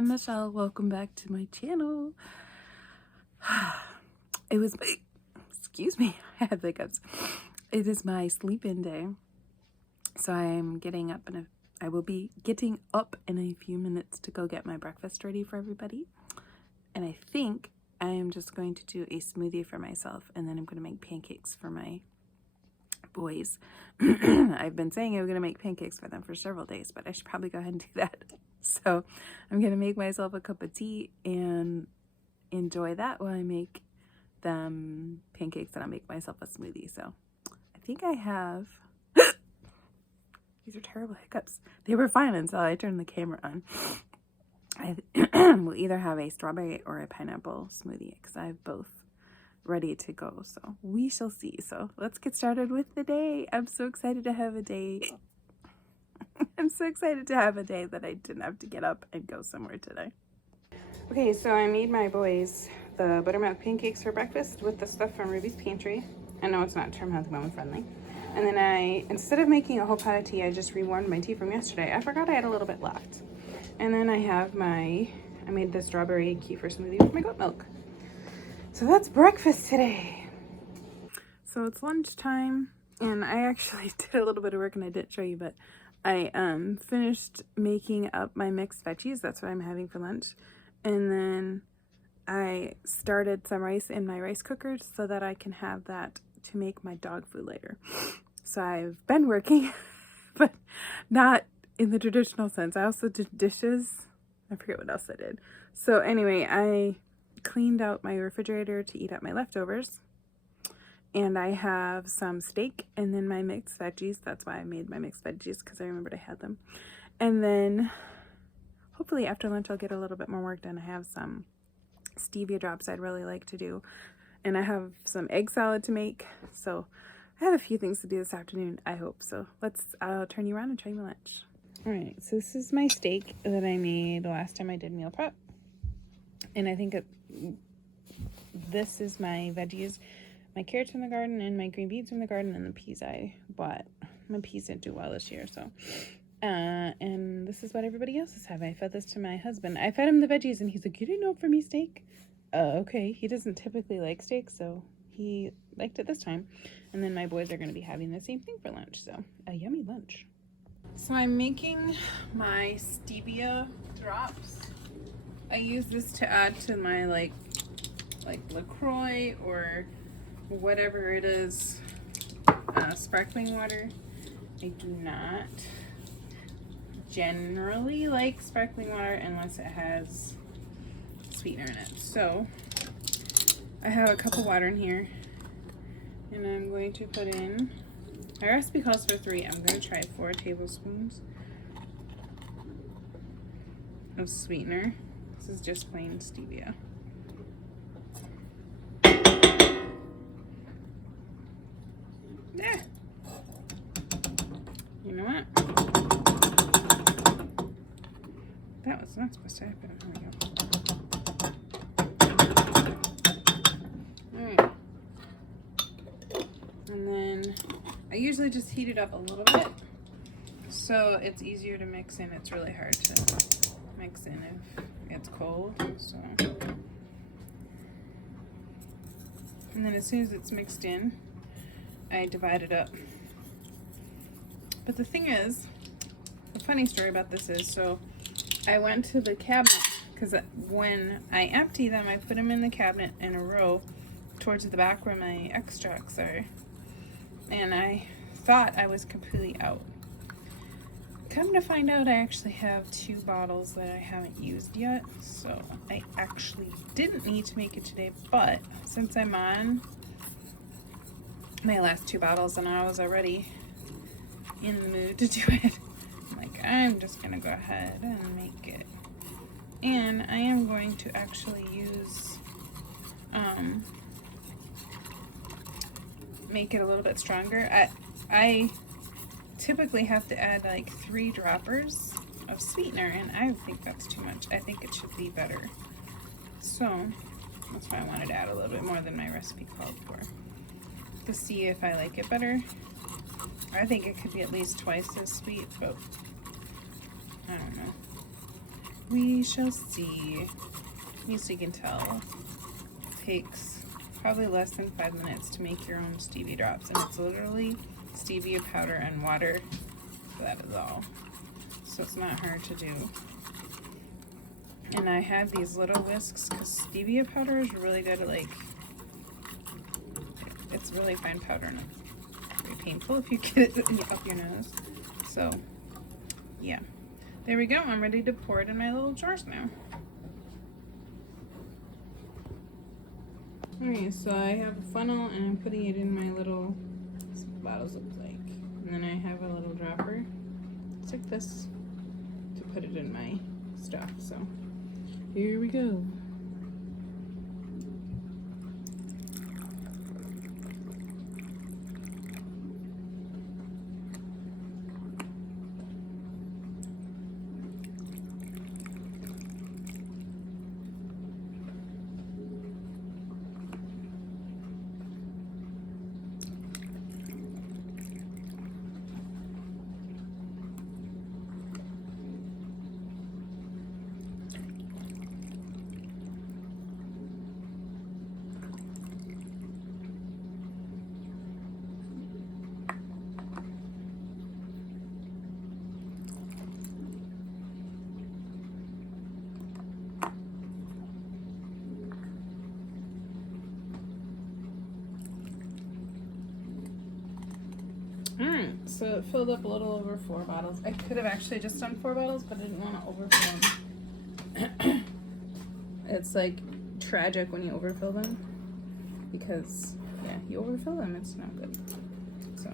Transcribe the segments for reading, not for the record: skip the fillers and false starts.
I'm Michelle. Welcome back to my channel. It was my, excuse me, I had hiccups. It is my sleep-in day. So I'm getting up I will be getting up in a few minutes to go get my breakfast ready for everybody. And I think I am just going to do a smoothie for myself, and then I'm going to make pancakes for my boys. I've been saying I'm going to make pancakes for them for several days, but I should probably go ahead and do that. So I'm going to make myself a cup of tea and enjoy that while I make them pancakes, and I'll make myself a smoothie. So I think I have, these are terrible hiccups. They were fine until I turned the camera on. I will either have a strawberry or a pineapple smoothie because I have both ready to go. So we shall see. So let's get started with the day. I'm so excited to have a day. I'm so excited to have a day that I didn't have to get up and go somewhere today. Okay, so I made my boys the buttermilk pancakes for breakfast with the stuff from Ruby's Pantry. I know it's not term healthy woman friendly. And then instead of making a whole pot of tea, I just rewarmed my tea from yesterday. I forgot I had a little bit left. And then I made the strawberry kefir smoothie with my goat milk. So that's breakfast today. So it's lunchtime, and I actually did a little bit of work and I didn't show you, but I finished making up my mixed veggies. That's what I'm having for lunch. And then I started some rice in my rice cooker so that I can have that to make my dog food later. So I've been working, but not in the traditional sense. I also did dishes. I forget what else I did. So anyway, I cleaned out my refrigerator to eat up my leftovers. And I have some steak and then my mixed veggies. That's why I made my mixed veggies, because I remembered I had them. And then hopefully after lunch I'll get a little bit more work done. I have some stevia drops I'd really like to do. And I have some egg salad to make. So I have a few things to do this afternoon, I hope. So I'll turn you around and show you my lunch. All right, so this is my steak that I made the last time I did meal prep. And I think this is my veggies. My carrots from the garden and my green beans from the garden and the peas I bought. My peas didn't do well this year, so. And this is what everybody else is having. I fed this to my husband. I fed him the veggies and he's like, "You didn't opt for me steak?" Okay. He doesn't typically like steak, so he liked it this time. And then my boys are going to be having the same thing for lunch, so a yummy lunch. So I'm making my stevia drops. I use this to add to my like LaCroix or whatever it is, sparkling water. I do not generally like sparkling water unless it has sweetener in it. So I have a cup of water in here, and I'm going to put in, my recipe calls for 3. I'm going to try 4 tablespoons of sweetener. This is just plain stevia. Yeah. You know what? That was not supposed to happen. There we go. Alright. And then I usually just heat it up a little bit so it's easier to mix in. It's really hard to mix in if it's cold. So, and then as soon as it's mixed in, I divide it up. But the thing is, the funny story about this is, so I went to the cabinet, because when I empty them, I put them in the cabinet in a row towards the back where my extracts are. And I thought I was completely out. Come to find out, I actually have 2 bottles that I haven't used yet. So I actually didn't need to make it today, but since I'm on my last 2 bottles and I was already in the mood to do it, I'm just gonna go ahead and make it. And I am going to actually use make it a little bit stronger. I typically have to add like 3 droppers of sweetener, and I think that's too much. I think it should be better. So that's why I wanted to add a little bit more than my recipe called for, to see if I like it better. I think it could be at least twice as sweet, but I don't know. we shall see. At least you can tell. It takes probably less than 5 minutes to make your own stevia drops, and it's literally stevia powder and water. That is all. So it's not hard to do. And I have these little whisks because stevia powder is really good at, like, it's really fine powder and it's very painful if you get it up your nose. So yeah, there we go. I'm ready to pour it in my little jars now. Alright, so I have a funnel and I'm putting it in my little, this is what bottles look like. And then I have a little dropper. It's like this to put it in my stuff. So here we go. Alright, so it filled up a little over 4 bottles. I could have actually just done 4 bottles, but I didn't want to overfill them. It's like tragic when you overfill them because, yeah, you overfill them, it's not good. So,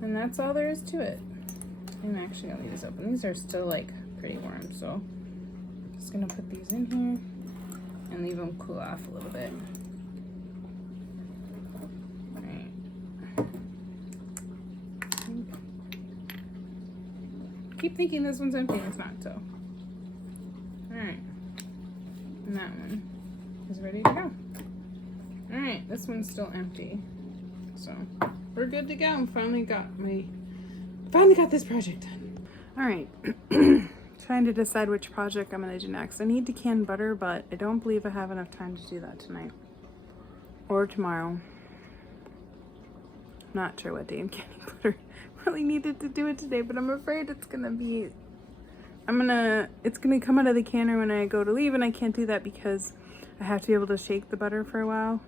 and that's all there is to it. I'm actually gonna leave these open. These are still like pretty warm, so I'm just gonna put these in here and leave them cool off a little bit. Keep thinking this one's empty, it's not, so. Alright. And that one is ready to go. Alright, this one's still empty. So we're good to go. Finally got this project done. Alright. Trying to decide which project I'm gonna do next. I need to can butter, but I don't believe I have enough time to do that tonight. Or tomorrow. Not sure what day I'm canning butter. Really needed to do it today, but I'm afraid it's gonna come out of the canner when I go to leave, and I can't do that because I have to be able to shake the butter for a while.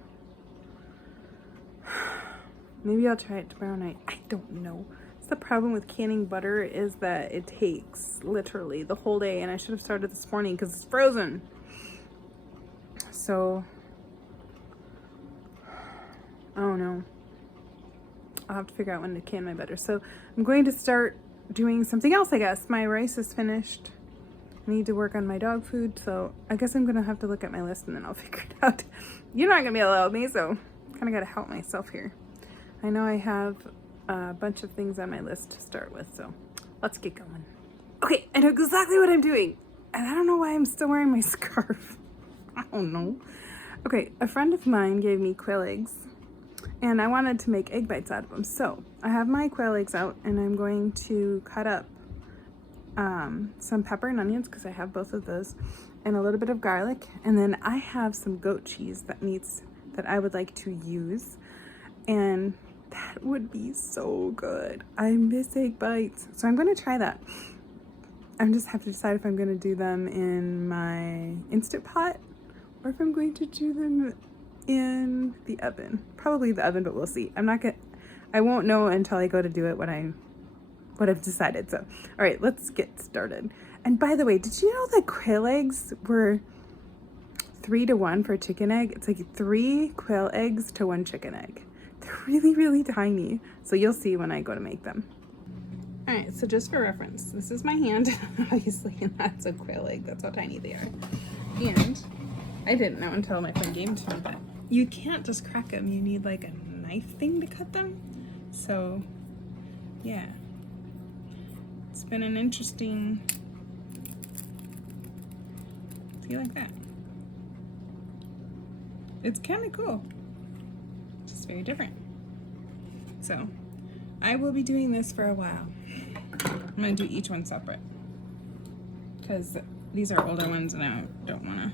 Maybe I'll try it tomorrow night. I don't know. That's the problem with canning butter, is that it takes literally the whole day, and I should have started this morning because it's frozen. So I don't know. I'll have to figure out when to can my butter. So I'm going to start doing something else, I guess. My rice is finished. I need to work on my dog food, so I guess I'm gonna have to look at my list and then I'll figure it out. You're not gonna be able to help me, so kind of gotta help myself here. I know I have a bunch of things on my list to start with, so let's get going. Okay, I know exactly what I'm doing, and I don't know why I'm still wearing my scarf. I don't know. Okay, a friend of mine gave me quail eggs, and I wanted to make egg bites out of them. So I have my quail eggs out, and I'm going to cut up some pepper and onions, because I have both of those, and a little bit of garlic. And then I have some goat cheese that I would like to use, and that would be so good. I miss egg bites, so I'm going to try that. I just have to decide if I'm going to do them in my Instant Pot or if I'm going to do them in the oven. Probably the oven, but we'll see. I won't know until I go to do it what I've decided. So, all right, let's get started. And by the way, did you know that quail eggs were 3 to 1 for chicken egg? It's like 3 quail eggs to 1 chicken egg. They're really, really tiny. So you'll see when I go to make them. All right, so just for reference, this is my hand, obviously, and that's a quail egg. That's how tiny they are. And I didn't know until my friend gave them to me, but you can't just crack them. You need like a knife thing to cut them. So, yeah. It's been an interesting... See, like that. It's kind of cool. Just very different. So, I will be doing this for a while. I'm going to do each one separate. because these are older ones and I don't want to.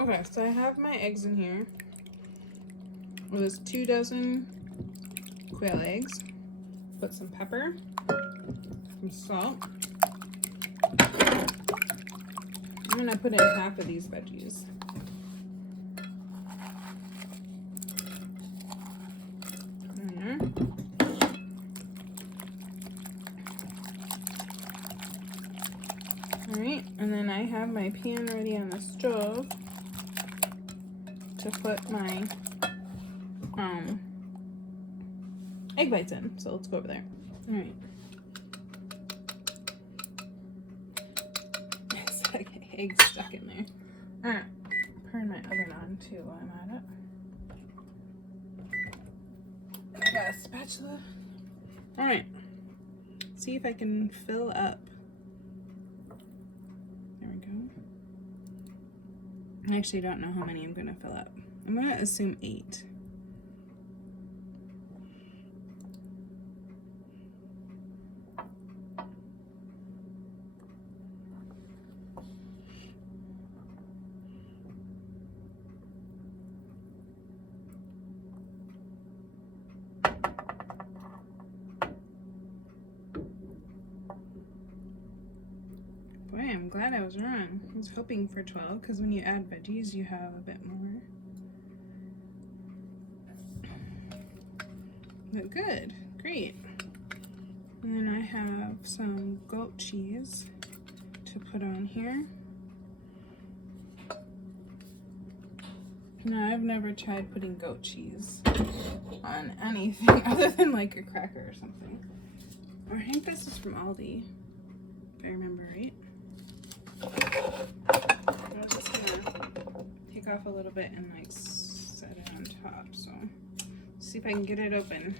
Okay, so I have my eggs in here. Well, there's 2 dozen quail eggs. Put some pepper, some salt. I'm gonna put in half of these veggies. There. Alright, and then I have my pan ready on the stove to put my egg bites in. So let's go over there. Alright. It's like eggs stuck in there. Alright. Turn my oven on too while I'm at it. I got a spatula. Alright. See if I can fill up. There we go. I actually don't know how many I'm gonna fill up. I'm gonna assume 8. Boy, I'm glad I was wrong. I was hoping for 12 because when you add veggies, you have a bit more. But good, great. And then I have some goat cheese to put on here. Now, I've never tried putting goat cheese on anything other than like a cracker or something. I think this is from Aldi, if I remember right. I'm just gonna take off a little bit and like set it on top. So let's see if I can get it open.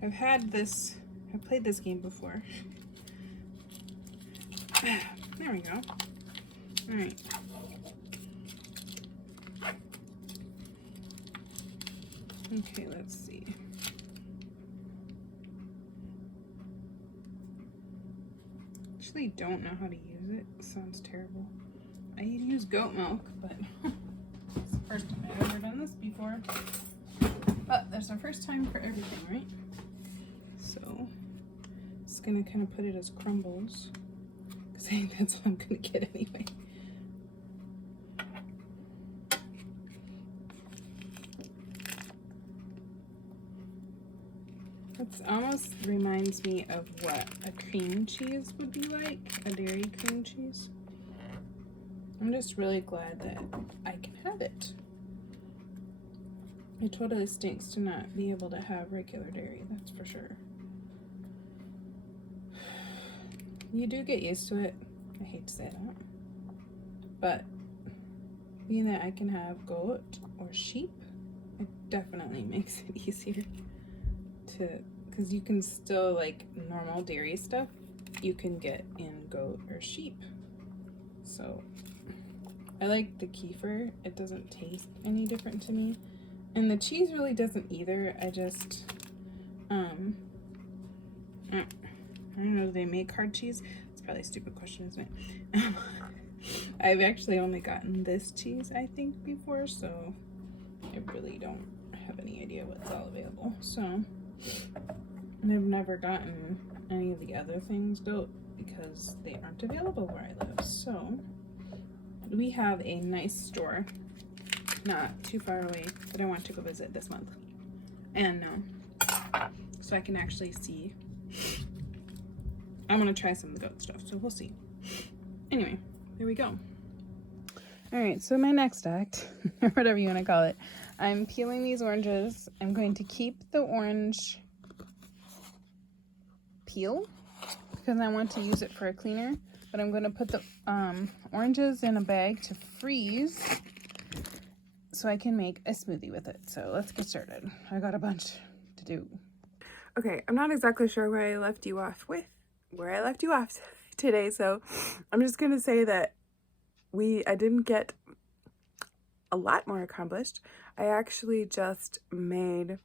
I've played this game before. There we go. All right. Okay, let's see. Actually don't know how to use it. It sounds terrible. I use goat milk, but it's the first time I've ever done this before. But there's a first time for everything, right? So just gonna kind of put it as crumbles because I think that's what I'm gonna get anyway. It almost reminds me of what a cream cheese would be like, a dairy cream cheese. I'm just really glad that I can have it. It totally stinks to not be able to have regular dairy, that's for sure. You do get used to it. I hate to say that. But being that I can have goat or sheep, it definitely makes it easier to, because you can still, like normal dairy stuff, you can get in goat or sheep. So I like the kefir. It doesn't taste any different to me. And the cheese really doesn't either. I just, I don't know, do they make hard cheese? It's probably a stupid question, isn't it? I've actually only gotten this cheese, I think, before, so I really don't have any idea what's all available. So, and I've never gotten any of the other things goat because they aren't available where I live. So, we have a nice store not too far away that I want to go visit this month. And so I can actually see. I want to try some of the goat stuff, so we'll see. Anyway, there we go. All right, so my next act, or whatever you want to call it, I'm peeling these oranges. I'm going to keep the orange peel because I want to use it for a cleaner, but I'm going to put the oranges in a bag to freeze so I can make a smoothie with it. So let's get started. I got a bunch to do. Okay, I'm not exactly sure where I left you off today, so I'm just going to say that I didn't get a lot more accomplished. I actually just cleaned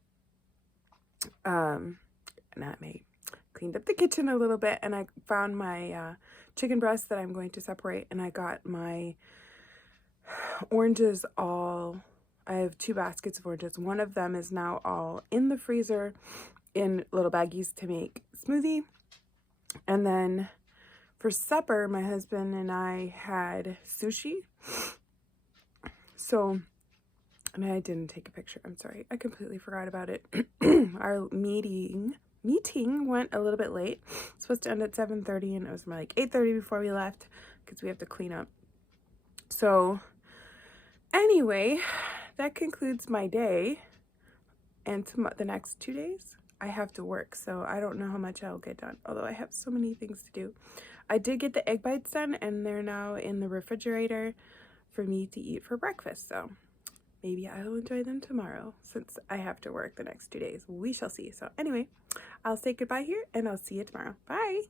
up the kitchen a little bit, and I found my chicken breast that I'm going to separate, and I got my oranges all. I have 2 baskets of oranges. One of them is now all in the freezer in little baggies to make smoothie. And then for supper, my husband and I had sushi. So, and I didn't take a picture. I'm sorry. I completely forgot about it. Our meeting went a little bit late. It's supposed to end at 7:30, and it was more like 8:30 before we left because we have to clean up. So anyway, that concludes my day. And the next 2 days, I have to work. So I don't know how much I'll get done, although I have so many things to do. I did get the egg bites done, and they're now in the refrigerator for me to eat for breakfast. So maybe I'll enjoy them tomorrow since I have to work the next 2 days. We shall see. So anyway, I'll say goodbye here, and I'll see you tomorrow. Bye.